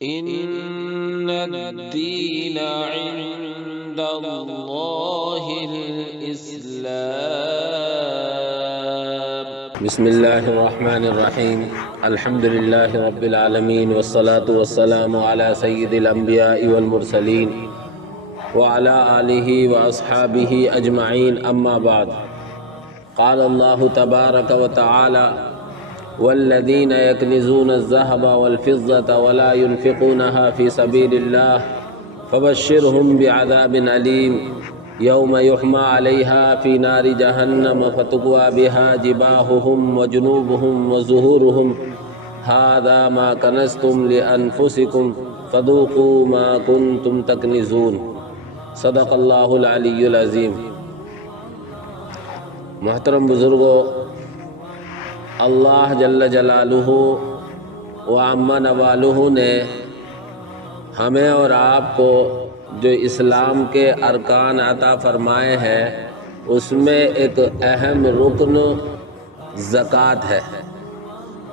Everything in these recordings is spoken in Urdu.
إن الدين عند الله الإسلام. بسم الله الرحمن الرحيم. الحمد لله رب العالمين، والصلاة والسلام على سيد الأنبياء والمرسلين وعلى آله وأصحابه أجمعين، أما بعد. قال الله تبارك وتعالى: والذين يكنزون الذهب والفضة ولا ينفقونها في سبيل الله فبشرهم بعذاب أليم يوم يحمى عليها في نار جهنم فتقوى بها جباههم وجنوبهم وظهورهم هذا ما كنزتم لأنفسكم فذوقوا ما كنتم تكنزون. صدق اللہ العلی العظیم. محترم بزرگوں، اللہ جل جلالہ و عم نوالہ نے ہمیں اور آپ کو جو اسلام کے ارکان عطا فرمائے ہیں، اس میں ایک اہم رکن زکوٰۃ ہے.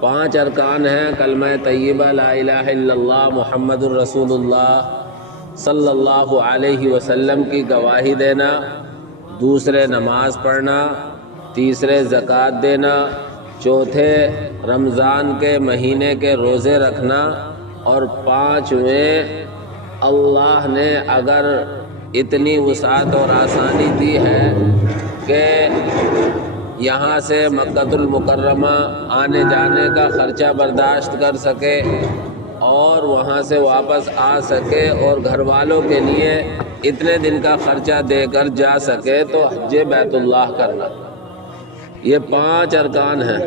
5 ارکان ہیں: کلمہ طیبہ لا الہ الا اللہ محمد الرسول اللہ صلی اللہ علیہ وسلم کی گواہی دینا، دوسرے نماز پڑھنا، تیسرے زکوٰۃ دینا، چوتھے رمضان کے مہینے کے روزے رکھنا، اور 5ویں اللہ نے اگر اتنی وسعت اور آسانی دی ہے کہ یہاں سے مکہ المکرمہ آنے جانے کا خرچہ برداشت کر سکے اور وہاں سے واپس آ سکے اور گھر والوں کے لیے اتنے دن کا خرچہ دے کر جا سکے، تو حج بیت اللہ کرنا. یہ 5 ارکان ہیں.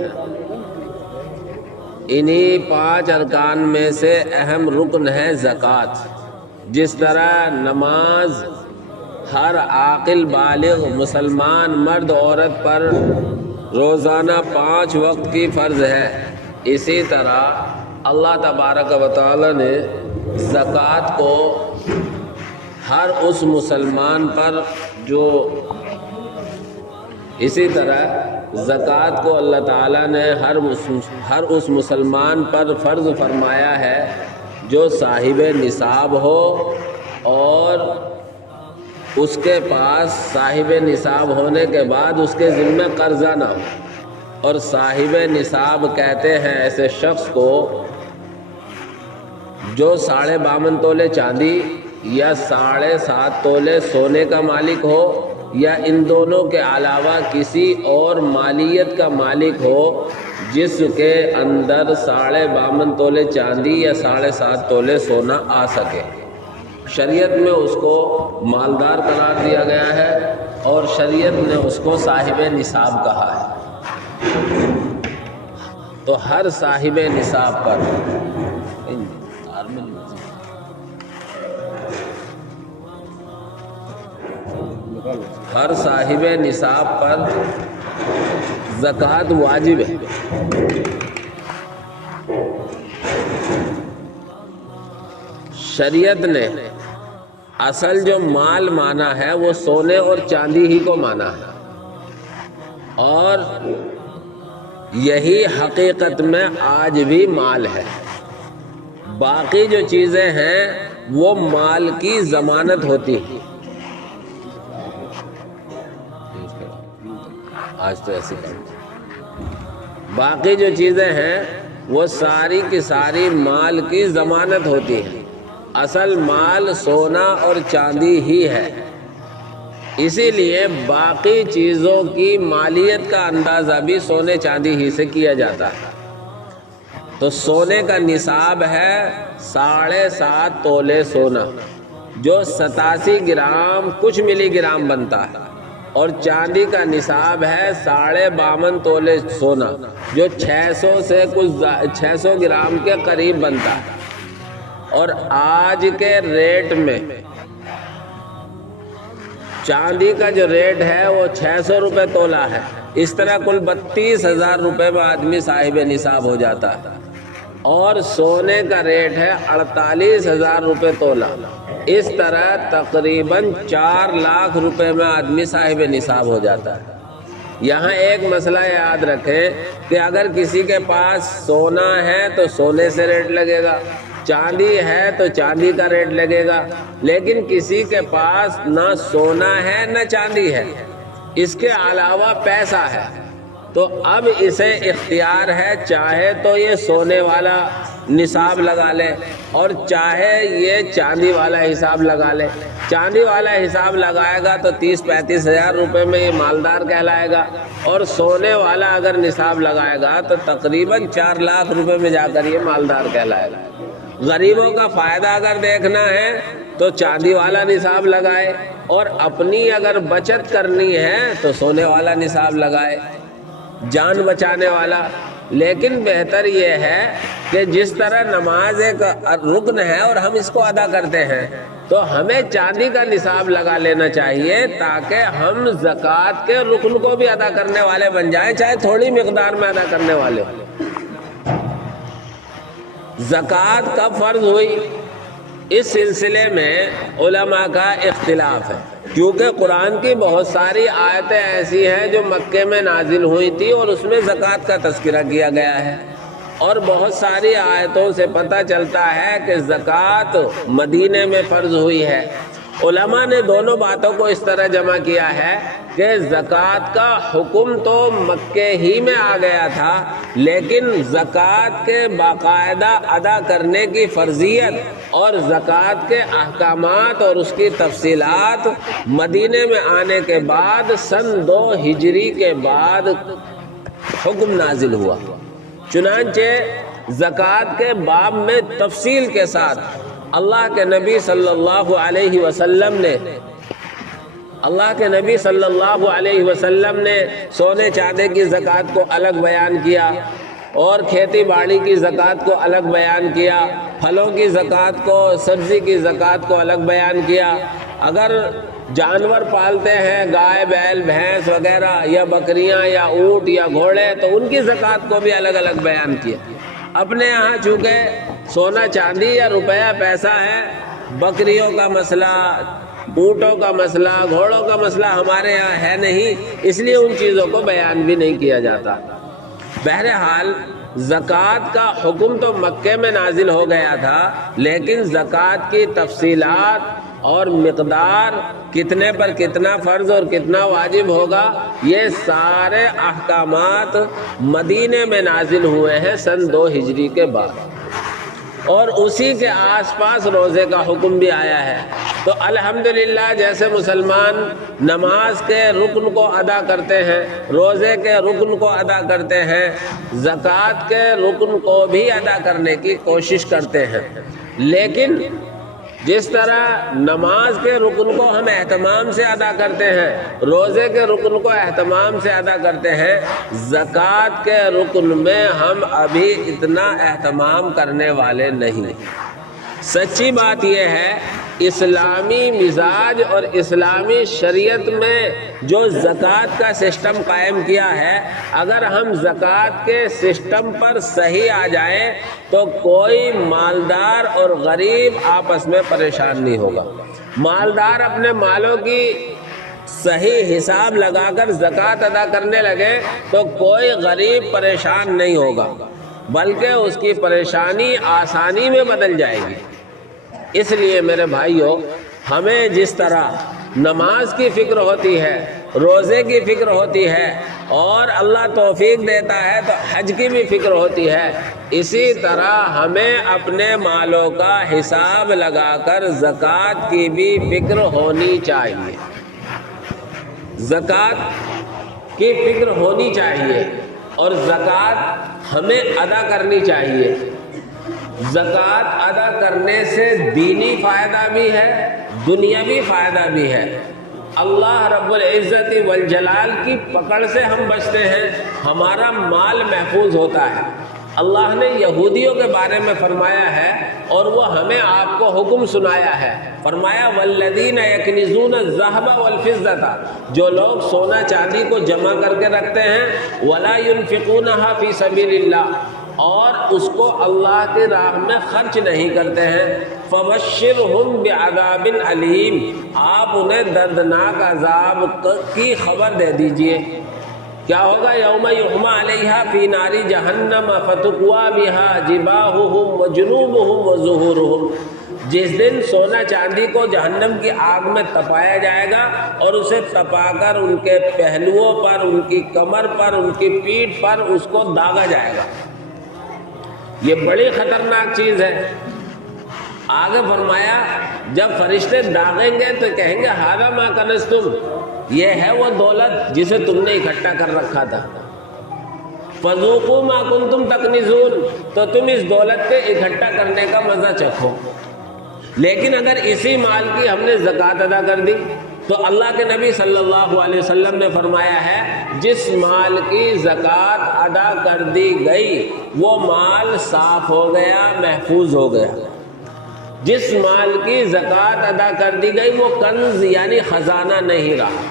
انہی 5 ارکان میں سے اہم رکن ہے زکوٰۃ. جس طرح نماز ہر عاقل بالغ مسلمان مرد عورت پر روزانہ 5 وقت کی فرض ہے، اسی طرح اللہ تبارک و تعالی نے زکوٰۃ کو ہر اس مسلمان پر اسی طرح زکوٰۃ کو اللہ تعالیٰ نے ہر اس مسلمان پر فرض فرمایا ہے جو صاحب نصاب ہو اور اس کے پاس صاحب نصاب ہونے کے بعد اس کے ذمہ قرضہ نہ ہو. اور صاحب نصاب کہتے ہیں ایسے شخص کو جو 52.5 تولے چاندی یا 7.5 تولے سونے کا مالک ہو، یا ان دونوں کے علاوہ کسی اور مالیت کا مالک ہو جس کے اندر 52.5 تولے چاندی یا 7.5 تولے سونا آ سکے. شریعت میں اس کو مالدار قرار دیا گیا ہے اور شریعت نے اس کو صاحب نصاب کہا ہے. تو ہر صاحب نصاب پر ہر صاحب نصاب پر زکوٰۃ واجب ہے. شریعت نے اصل جو مال مانا ہے وہ سونے اور چاندی ہی کو مانا ہے، اور یہی حقیقت میں آج بھی مال ہے. باقی جو چیزیں ہیں وہ مال کی ضمانت ہوتی ہیں. آج تو ایسی باقی جو چیزیں ہیں وہ ساری کی ساری مال کی ضمانت ہوتی ہیں. اصل مال سونا اور چاندی ہی ہے، اسی لیے باقی چیزوں کی مالیت کا اندازہ بھی سونے چاندی ہی سے کیا جاتا ہے. تو سونے کا نصاب ہے 7.5 تولے سونا جو 87 گرام کچھ ملی گرام بنتا ہے، اور چاندی کا نصاب ہے 52.5 تولے سونا جو 600 گرام کے قریب بنتا ہے. اور آج کے ریٹ میں چاندی کا جو ریٹ ہے وہ 600 روپے تولہ ہے. اس طرح کل 32,000 روپے میں آدمی صاحب نصاب ہو جاتا ہے. اور سونے کا ریٹ ہے 48,000 روپے تولہ. اس طرح تقریباً 4 لاکھ روپے میں آدمی صاحب نصاب ہو جاتا ہے. یہاں ایک مسئلہ یاد رکھیں کہ اگر کسی کے پاس سونا ہے تو سونے سے ریٹ لگے گا، چاندی ہے تو چاندی کا ریٹ لگے گا، لیکن کسی کے پاس نہ سونا ہے نہ چاندی ہے، اس کے علاوہ پیسہ ہے، تو اب اسے اختیار ہے، چاہے تو یہ سونے والا نصاب لگا لے اور چاہے یہ چاندی والا حساب لگا لے۔ چاندی والا حساب لگائے گا تو 30-35 ہزار روپے میں یہ مالدار کہلائے گا، اور سونے والا اگر نصاب لگائے گا تو تقریباً 4 لاکھ روپے میں جا کر یہ مالدار کہلائے گا۔ غریبوں کا فائدہ اگر دیکھنا ہے تو چاندی والا نصاب لگائے، اور اپنی اگر بچت کرنی ہے تو سونے والا نصاب لگائے، جان بچانے والا۔ لیکن بہتر یہ ہے کہ جس طرح نماز ایک رکن ہے اور ہم اس کو ادا کرتے ہیں، تو ہمیں چاندی کا نصاب لگا لینا چاہیے تاکہ ہم زکوٰۃ کے رکن کو بھی ادا کرنے والے بن جائیں، چاہے تھوڑی مقدار میں ادا کرنے والے ہوں۔ زکوٰۃ کب فرض ہوئی، اس سلسلے میں علماء کا اختلاف ہے، کیونکہ قرآن کی بہت ساری آیتیں ایسی ہیں جو مکے میں نازل ہوئی تھی اور اس میں زکوٰۃ کا تذکرہ کیا گیا ہے، اور بہت ساری آیتوں سے پتہ چلتا ہے کہ زکوٰۃ مدینے میں فرض ہوئی ہے۔ علماء نے دونوں باتوں کو اس طرح جمع کیا ہے کہ زکوٰۃ کا حکم تو مکے ہی میں آ گیا تھا، لیکن زکوٰۃ کے باقاعدہ ادا کرنے کی فرضیت اور زکوٰۃ کے احکامات اور اس کی تفصیلات مدینے میں آنے کے بعد سن 2 ہجری کے بعد حکم نازل ہوا۔ چنانچہ زکوٰۃ کے باب میں تفصیل کے ساتھ اللہ کے نبی صلی اللہ علیہ وسلم نے سونے چاندی کی زکوٰۃ کو الگ بیان کیا، اور کھیتی باڑی کی زکوٰۃ کو الگ بیان کیا، پھلوں کی زکوٰۃ کو، سبزی کی زکوٰۃ کو الگ بیان کیا۔ اگر جانور پالتے ہیں، گائے بیل بھینس وغیرہ یا بکریاں یا اونٹ یا گھوڑے، تو ان کی زکوٰۃ کو بھی الگ الگ بیان کیا۔ اپنے یہاں چونکہ سونا چاندی یا روپیہ پیسہ ہے، بکریوں کا مسئلہ، اونٹوں کا مسئلہ، گھوڑوں کا مسئلہ ہمارے یہاں ہے نہیں، اس لیے ان چیزوں کو بیان بھی نہیں کیا جاتا۔ بہرحال زکوٰۃ کا حکم تو مکے میں نازل ہو گیا تھا، لیکن زکوٰۃ کی تفصیلات اور مقدار، کتنے پر کتنا فرض اور کتنا واجب ہوگا، یہ سارے احکامات مدینے میں نازل ہوئے ہیں سن 2 ہجری کے بعد، اور اسی کے آس پاس روزے کا حکم بھی آیا ہے۔ تو الحمدللہ جیسے مسلمان نماز کے رکن کو ادا کرتے ہیں، روزے کے رکن کو ادا کرتے ہیں، زکوٰۃ کے رکن کو بھی ادا کرنے کی کوشش کرتے ہیں، لیکن جس طرح نماز کے رکن کو ہم اہتمام سے ادا کرتے ہیں، روزے کے رکن کو اہتمام سے ادا کرتے ہیں، زکوٰۃ کے رکن میں ہم ابھی اتنا اہتمام کرنے والے نہیں۔ سچی بات یہ ہے، اسلامی مزاج اور اسلامی شریعت میں جو زکوٰۃ کا سسٹم قائم کیا ہے، اگر ہم زکوٰۃ کے سسٹم پر صحیح آ جائیں تو کوئی مالدار اور غریب آپس میں پریشان نہیں ہوگا۔ مالدار اپنے مالوں کی صحیح حساب لگا کر زکوٰۃ ادا کرنے لگے تو کوئی غریب پریشان نہیں ہوگا، بلکہ اس کی پریشانی آسانی میں بدل جائے گی۔ اس لیے میرے بھائیوں، ہمیں جس طرح نماز کی فکر ہوتی ہے، روزے کی فکر ہوتی ہے، اور اللہ توفیق دیتا ہے تو حج کی بھی فکر ہوتی ہے، اسی طرح ہمیں اپنے مالوں کا حساب لگا کر زکوٰۃ کی بھی فکر ہونی چاہیے۔ زکوٰۃ کی فکر ہونی چاہیے اور زکوٰۃ ہمیں ادا کرنی چاہیے۔ زکوٰۃ ادا کرنے سے دینی فائدہ بھی ہے، دنیاوی فائدہ بھی ہے۔ اللہ رب العزت والجلال کی پکڑ سے ہم بچتے ہیں، ہمارا مال محفوظ ہوتا ہے۔ اللہ نے یہودیوں کے بارے میں فرمایا ہے اور وہ ہمیں آپ کو حکم سنایا ہے، فرمایا والذین یکنزون الذھب والفضة، جو لوگ سونا چاندی کو جمع کر کے رکھتے ہیں، ولا ينفقونها فی سبیل اللہ، اور اس کو اللہ کی راہ میں خرچ نہیں کرتے ہیں، فبشرہم بعذاب علیم، آپ انہیں دردناک عذاب کی خبر دے دیجئے۔ کیا ہوگا؟ یوم یحما علیہا فی نار جہنم فتقوا بہا جباہہم وجنوبہم وظہورہم، جس دن سونا چاندی کو جہنم کی آگ میں تپایا جائے گا اور اسے تپا کر ان کے پہلوؤں پر، ان کی کمر پر، ان کی پیٹھ پر اس کو داغا جائے گا۔ یہ بڑی خطرناک چیز ہے۔ آگے فرمایا جب فرشتے داغیں گے تو کہیں گے ھذا ما کنزتم، یہ ہے وہ دولت جسے تم نے اکٹھا کر رکھا تھا، فذوقوا ما کنتم تکنزون، تو تم اس دولت کے اکٹھا کرنے کا مزہ چکھو۔ لیکن اگر اسی مال کی ہم نے زکوٰۃ ادا کر دی تو اللہ کے نبی صلی اللہ علیہ وسلم نے فرمایا ہے جس مال کی زکوٰۃ ادا کر دی گئی وہ مال صاف ہو گیا، محفوظ ہو گیا۔ جس مال کی زکوٰۃ ادا کر دی گئی وہ کنز یعنی خزانہ نہیں رہا۔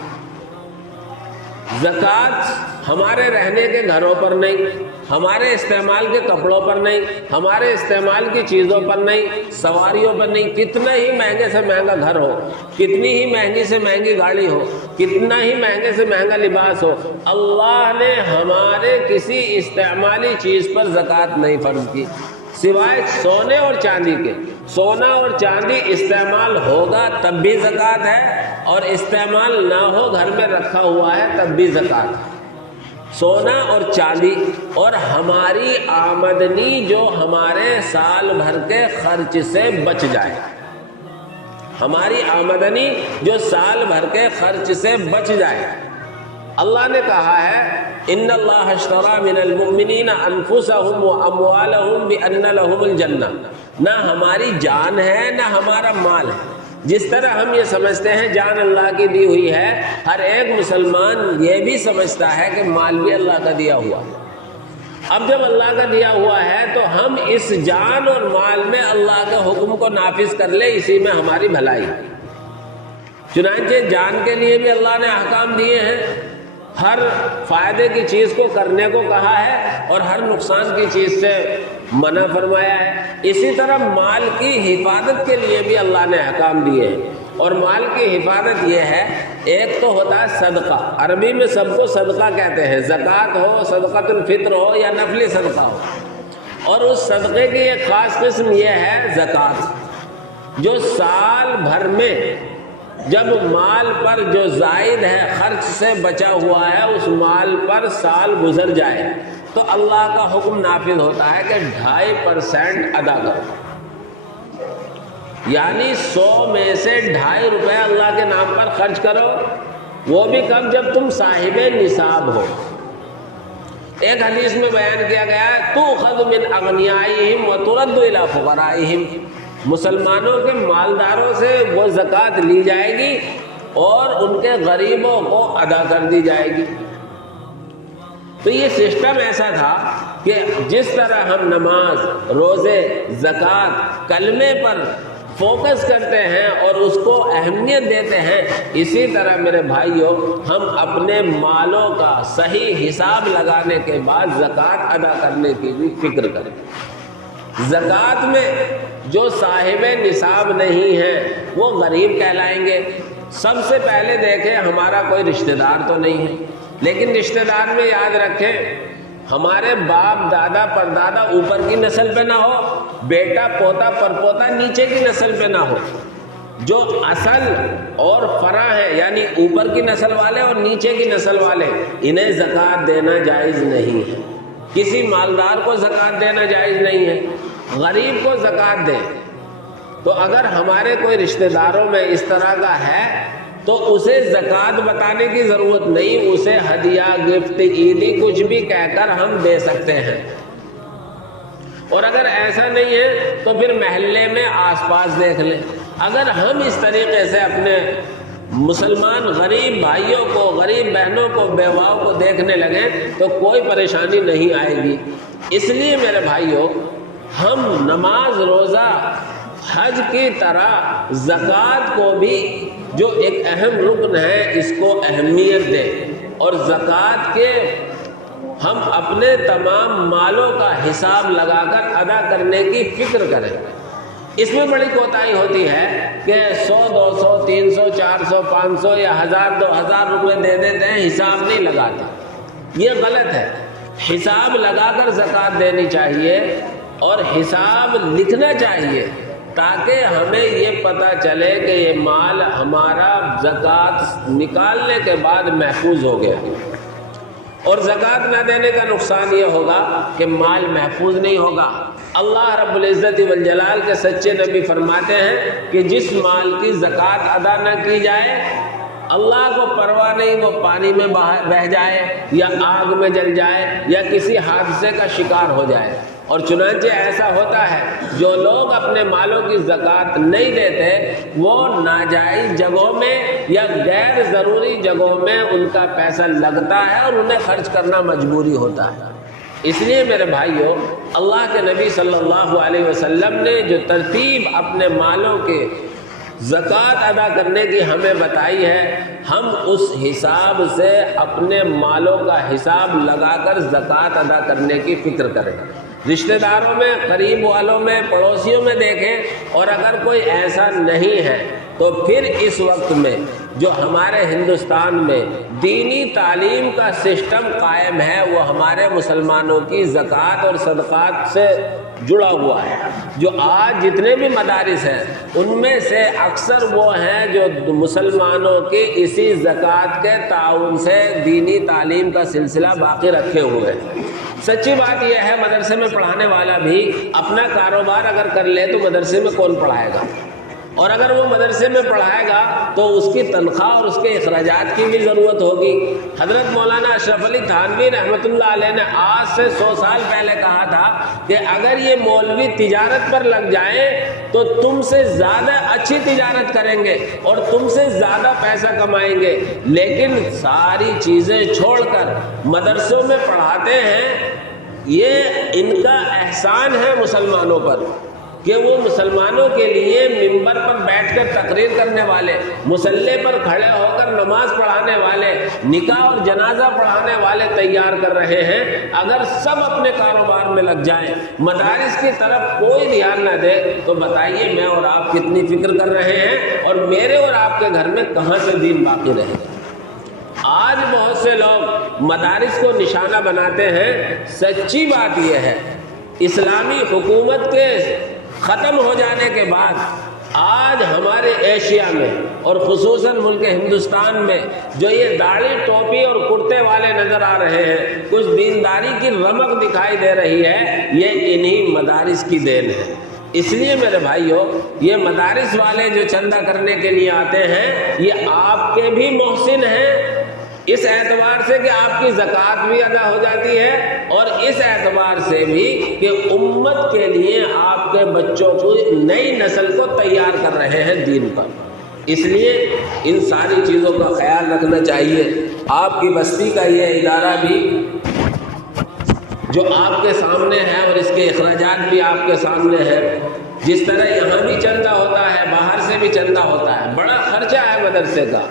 زکوٰۃ ہمارے رہنے کے گھروں پر نہیں، ہمارے استعمال کے کپڑوں پر نہیں، ہمارے استعمال کی چیزوں پر نہیں، سواریوں پر نہیں۔ کتنا ہی مہنگے سے مہنگا گھر ہو، کتنی ہی مہنگی سے مہنگی گاڑی ہو، کتنا ہی مہنگے سے مہنگا لباس ہو، اللہ نے ہمارے کسی استعمالی چیز پر زکوٰۃ نہیں فرض کی سوائے سونے اور چاندی کے۔ سونا اور چاندی استعمال ہوگا تب بھی زکوٰۃ ہے، اور استعمال نہ ہو گھر میں رکھا ہوا ہے تب بھی زکوٰۃ ہے۔ سونا اور چاندی اور ہماری آمدنی جو ہمارے سال بھر کے خرچ سے بچ جائے، ہماری آمدنی جو سال بھر کے خرچ سے بچ جائے۔ اللہ نے کہا ہے ان اللہ اشتری من المؤمنین انفسهم واموالهم بان لهم الجنہ، نہ ہماری جان ہے نہ ہمارا مال ہے۔ جس طرح ہم یہ سمجھتے ہیں جان اللہ کی دی ہوئی ہے، ہر ایک مسلمان یہ بھی سمجھتا ہے کہ مال بھی اللہ کا دیا ہوا ہے۔ اب جب اللہ کا دیا ہوا ہے تو ہم اس جان اور مال میں اللہ کے حکم کو نافذ کر لیں، اسی میں ہماری بھلائی ہے۔ چنانچہ جان کے لیے بھی اللہ نے احکام دیے ہیں، ہر فائدے کی چیز کو کرنے کو کہا ہے اور ہر نقصان کی چیز سے منع فرمایا ہے۔ اسی طرح مال کی حفاظت کے لیے بھی اللہ نے احکام دیے ہیں، اور مال کی حفاظت یہ ہے، ایک تو ہوتا ہے صدقہ، عربی میں سب کو صدقہ کہتے ہیں، زکوٰۃ ہو، صدقۃ الفطر ہو یا نفلی صدقہ ہو، اور اس صدقے کی ایک خاص قسم یہ ہے زکوٰۃ، جو سال بھر میں جب مال پر جو زائد ہے خرچ سے بچا ہوا ہے اس مال پر سال گزر جائے تو اللہ کا حکم نافذ ہوتا ہے کہ 2.5% ادا کرو، یعنی 100 میں سے 2.5 روپے اللہ کے نام پر خرچ کرو، وہ بھی کب؟ جب تم صاحب نصاب ہو۔ ایک حدیث میں بیان کیا گیا ہے تؤخذ من اغنیائہم وترد الی فقرائہم، مسلمانوں کے مالداروں سے وہ زکوٰۃ لی جائے گی اور ان کے غریبوں کو ادا کر دی جائے گی۔ تو یہ سسٹم ایسا تھا کہ جس طرح ہم نماز، روزے، زکوٰۃ، کلمے پر فوکس کرتے ہیں اور اس کو اہمیت دیتے ہیں، اسی طرح میرے بھائیوں ہم اپنے مالوں کا صحیح حساب لگانے کے بعد زکوٰۃ ادا کرنے کی بھی فکر کریں۔ زکوٰۃ میں جو صاحب نصاب نہیں ہے وہ غریب کہلائیں گے۔ سب سے پہلے دیکھیں ہمارا کوئی رشتہ دار تو نہیں ہے، لیکن رشتہ دار میں یاد رکھیں ہمارے باپ دادا پردادا اوپر کی نسل پہ نہ ہو، بیٹا پوتا پرپوتا نیچے کی نسل پہ نہ ہو۔ جو اصل اور فرع ہے یعنی اوپر کی نسل والے اور نیچے کی نسل والے، انہیں زکوٰۃ دینا جائز نہیں ہے۔ کسی مالدار کو زکوٰۃ دینا جائز نہیں ہے، غریب کو زکوٰۃ دے۔ تو اگر ہمارے کوئی رشتہ داروں میں اس طرح کا ہے تو اسے زکوٰۃ بتانے کی ضرورت نہیں، اسے ہدیہ، گفٹ، عیدی کچھ بھی کہہ کر ہم دے سکتے ہیں۔ اور اگر ایسا نہیں ہے تو پھر محلے میں آس پاس دیکھ لیں۔ اگر ہم اس طریقے سے اپنے مسلمان غریب بھائیوں کو، غریب بہنوں کو، بیواؤں کو دیکھنے لگیں تو کوئی پریشانی نہیں آئے گی۔ اس لیے میرے بھائیوں ہم نماز، روزہ، حج کی طرح زکوٰۃ کو بھی جو ایک اہم رکن ہے اس کو اہمیت دیں، اور زکوٰۃ کے ہم اپنے تمام مالوں کا حساب لگا کر ادا کرنے کی فکر کریں۔ اس میں بڑی کوتاہی ہوتی ہے کہ 100، 200، 300، 400، 500 یا 1000، 2000 روپے دے دیتے ہیں، حساب نہیں لگاتے۔ یہ غلط ہے۔ حساب لگا کر زکوٰۃ دینی چاہیے اور حساب لکھنا چاہیے تاکہ ہمیں یہ پتہ چلے کہ یہ مال ہمارا زکوٰۃ نکالنے کے بعد محفوظ ہو گیا۔ اور زکوٰۃ نہ دینے کا نقصان یہ ہوگا کہ مال محفوظ نہیں ہوگا۔ اللہ رب العزت والجلال کے سچے نبی فرماتے ہیں کہ جس مال کی زکوٰۃ ادا نہ کی جائے اللہ کو پرواہ نہیں، وہ پانی میں بہہ جائے یا آگ میں جل جائے یا کسی حادثے کا شکار ہو جائے۔ اور چنانچہ ایسا ہوتا ہے جو لوگ اپنے مالوں کی زکوٰۃ نہیں دیتے وہ ناجائز جگہوں میں یا غیر ضروری جگہوں میں ان کا پیسہ لگتا ہے اور انہیں خرچ کرنا مجبوری ہوتا ہے۔ اس لیے میرے بھائیوں، اللہ کے نبی صلی اللہ علیہ وسلم نے جو ترتیب اپنے مالوں کے زکوٰۃ ادا کرنے کی ہمیں بتائی ہے، ہم اس حساب سے اپنے مالوں کا حساب لگا کر زکوٰۃ ادا کرنے کی فکر کریں۔ رشتہ داروں میں، قریب والوں میں، پڑوسیوں میں دیکھیں، اور اگر کوئی ایسا نہیں ہے تو پھر اس وقت میں جو ہمارے ہندوستان میں دینی تعلیم کا سسٹم قائم ہے وہ ہمارے مسلمانوں کی زکوٰۃ اور صدقات سے جڑا ہوا ہے۔ جو آج جتنے بھی مدارس ہیں ان میں سے اکثر وہ ہیں جو مسلمانوں کی اسی زکوٰۃ کے تعاون سے دینی تعلیم کا سلسلہ باقی رکھے ہوئے ہیں۔ سچی بات یہ ہے مدرسے میں پڑھانے والا بھی اپنا کاروبار اگر کر لے تو مدرسے میں کون پڑھائے گا؟ اور اگر وہ مدرسے میں پڑھائے گا تو اس کی تنخواہ اور اس کے اخراجات کی بھی ضرورت ہوگی۔ حضرت مولانا اشرف علی تھانوی رحمۃ اللہ علیہ نے آج سے 100 سال پہلے کہا تھا کہ اگر یہ مولوی تجارت پر لگ جائیں تو تم سے زیادہ اچھی تجارت کریں گے اور تم سے زیادہ پیسہ کمائیں گے، لیکن ساری چیزیں چھوڑ کر مدرسوں میں پڑھاتے ہیں۔ یہ ان کا احسان ہے مسلمانوں پر کہ وہ مسلمانوں کے لیے ممبر پر بیٹھ کر تقریر کرنے والے، مصلی پر کھڑے ہو کر نماز پڑھانے والے، نکاح اور جنازہ پڑھانے والے تیار کر رہے ہیں۔ اگر سب اپنے کاروبار میں لگ جائیں، مدارس کی طرف کوئی دھیان نہ دے تو بتائیے میں اور آپ کتنی فکر کر رہے ہیں اور میرے اور آپ کے گھر میں کہاں سے دین باقی رہے گا۔ آج بہت سے لوگ مدارس کو نشانہ بناتے ہیں۔ سچی بات یہ ہے اسلامی حکومت کے ختم ہو جانے کے بعد آج ہمارے ایشیا میں اور خصوصاً ملک ہندوستان میں جو یہ داڑھی ٹوپی اور کرتے والے نظر آ رہے ہیں، کچھ دینداری کی رمق دکھائی دے رہی ہے، یہ انہی مدارس کی دین ہے۔ اس لیے میرے بھائیوں، یہ مدارس والے جو چندہ کرنے کے لیے آتے ہیں یہ آپ کے بھی محسن ہیں، اس اعتبار سے کہ آپ کی زکوٰۃ بھی ادا ہو جاتی ہے اور اس اعتبار سے بھی کہ امت کے لیے آپ کے بچوں کو نئی نسل کو تیار کر رہے ہیں دین پر۔ اس لیے ان ساری چیزوں کا خیال رکھنا چاہیے۔ آپ کی بستی کا یہ ادارہ بھی جو آپ کے سامنے ہے اور اس کے اخراجات بھی آپ کے سامنے ہے، جس طرح یہاں بھی چندہ ہوتا ہے باہر سے بھی چندہ ہوتا ہے، بڑا خرچہ ہے مدرسے کا۔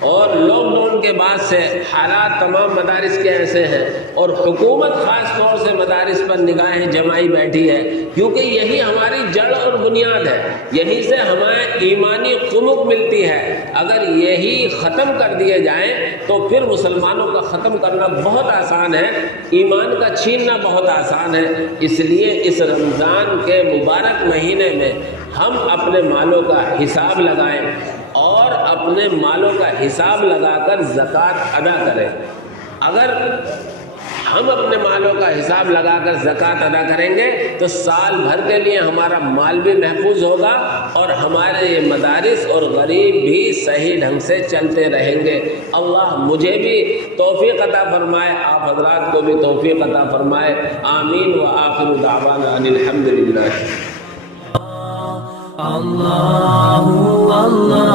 اور لاک ڈاؤن کے بعد سے حالات تمام مدارس کے ایسے ہیں اور حکومت خاص طور سے مدارس پر نگاہیں جمائی بیٹھی ہے، کیونکہ یہی ہماری جڑ اور بنیاد ہے، یہیں سے ہمیں ایمانی قوت ملتی ہے۔ اگر یہی ختم کر دیے جائیں تو پھر مسلمانوں کا ختم کرنا بہت آسان ہے، ایمان کا چھیننا بہت آسان ہے۔ اس لیے اس رمضان کے مبارک مہینے میں ہم اپنے مالوں کا حساب لگائیں اور اپنے مالوں کا حساب لگا کر زکوٰۃ ادا کریں۔ اگر ہم اپنے مالوں کا حساب لگا کر زکوٰۃ ادا کریں گے تو سال بھر کے لیے ہمارا مال بھی محفوظ ہوگا اور ہمارے یہ مدارس اور غریب بھی صحیح ڈھنگ سے چلتے رہیں گے۔ اللہ مجھے بھی توفیق عطا فرمائے، آپ حضرات کو بھی توفیق عطا فرمائے، آمین۔ وآخر دعوانا ان الحمد للہ۔ اللہ اللہ